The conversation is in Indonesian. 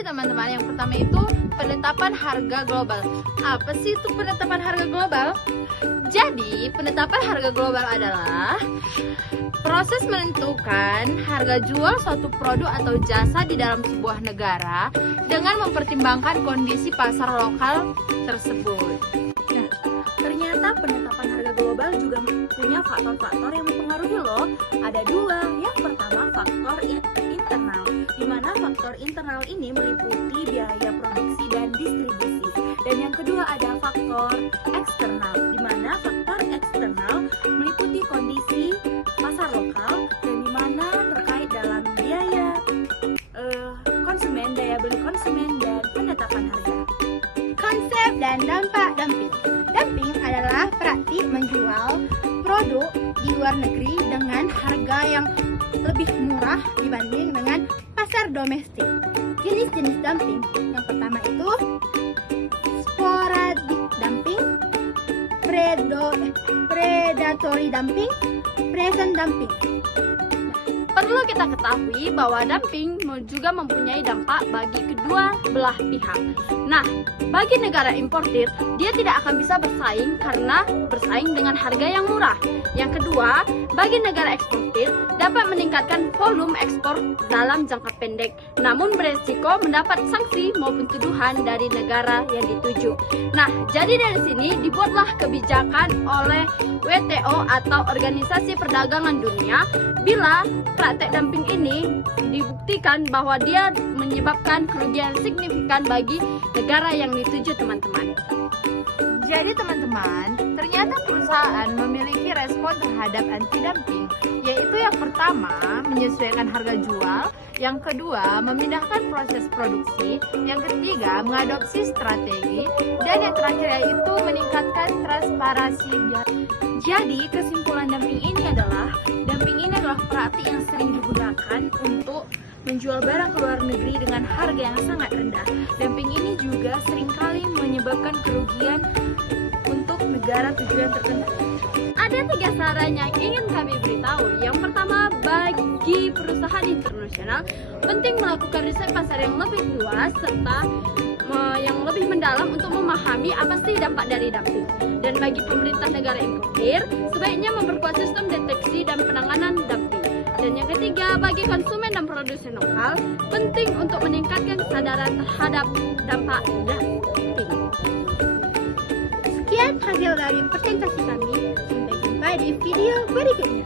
Jadi teman-teman, yang pertama itu penetapan harga global. Apa sih itu penetapan harga global? Jadi penetapan harga global adalah proses menentukan harga jual suatu produk atau jasa di dalam sebuah negara dengan mempertimbangkan kondisi pasar lokal tersebut. Nah, ternyata penetapan harga global juga punya faktor-faktor yang mempengaruhi loh. Ada dua. Yang pertama, faktor internal, di mana faktor internal ini meliputi biaya produksi dan distribusi. Dan yang kedua ada faktor eksternal, di mana faktor eksternal meliputi kondisi pasar lokal dan di mana terkait dalam biaya konsumen, daya beli konsumen, dan penetapan harga. Konsep dan dampak dumping. Dumping adalah praktik menjual produk di luar negeri dengan harga yang lebih murah dibanding dengan pasar domestik. Jenis-jenis dumping yang pertama itu sporadic dumping, predatory dumping, present dumping. Perlu kita ketahui bahwa dumping juga mempunyai dampak bagi kedua belah pihak. Nah, bagi negara importir, dia tidak akan bisa bersaing karena bersaing dengan harga yang murah. Yang kedua, bagi negara eksportir, dapat meningkatkan volume ekspor dalam jangka pendek, namun beresiko mendapat sanksi maupun tuduhan dari negara yang dituju. Nah, jadi dari sini dibuatlah kebijakan oleh WTO atau Organisasi Perdagangan Dunia bila praktek dumping ini dibuktikan bahwa dia menyebabkan kerugian signifikan bagi negara yang dituju, teman-teman. Jadi teman-teman, ternyata perusahaan memiliki respon terhadap anti-dumping, yaitu yang pertama, menyesuaikan harga jual, yang kedua, memindahkan proses produksi, yang ketiga, mengadopsi strategi, dan yang terakhir yaitu meningkatkan transparansi. Jadi kesimpulan dumping ini adalah praktik yang sering digunakan untuk menjual barang ke luar negeri dengan harga yang sangat rendah. Dumping ini juga seringkali menyebabkan kerugian untuk negara tujuan tertentu. Ada 3 saran yang ingin kami beritahu. Yang pertama, bagi perusahaan internasional, penting melakukan riset pasar yang lebih luas serta yang lebih mendalam untuk memahami apa sih dampak dari dumping. Dan bagi pemerintah negara importir, sebaiknya memperkuat sistem deteksi dan penanganan dumping. Dan yang ketiga, bagi konsumen dan produsen lokal, penting untuk meningkatkan kesadaran terhadap dampak dumping. Sekian hasil dari presentasi kami. Sampai jumpa di video berikutnya.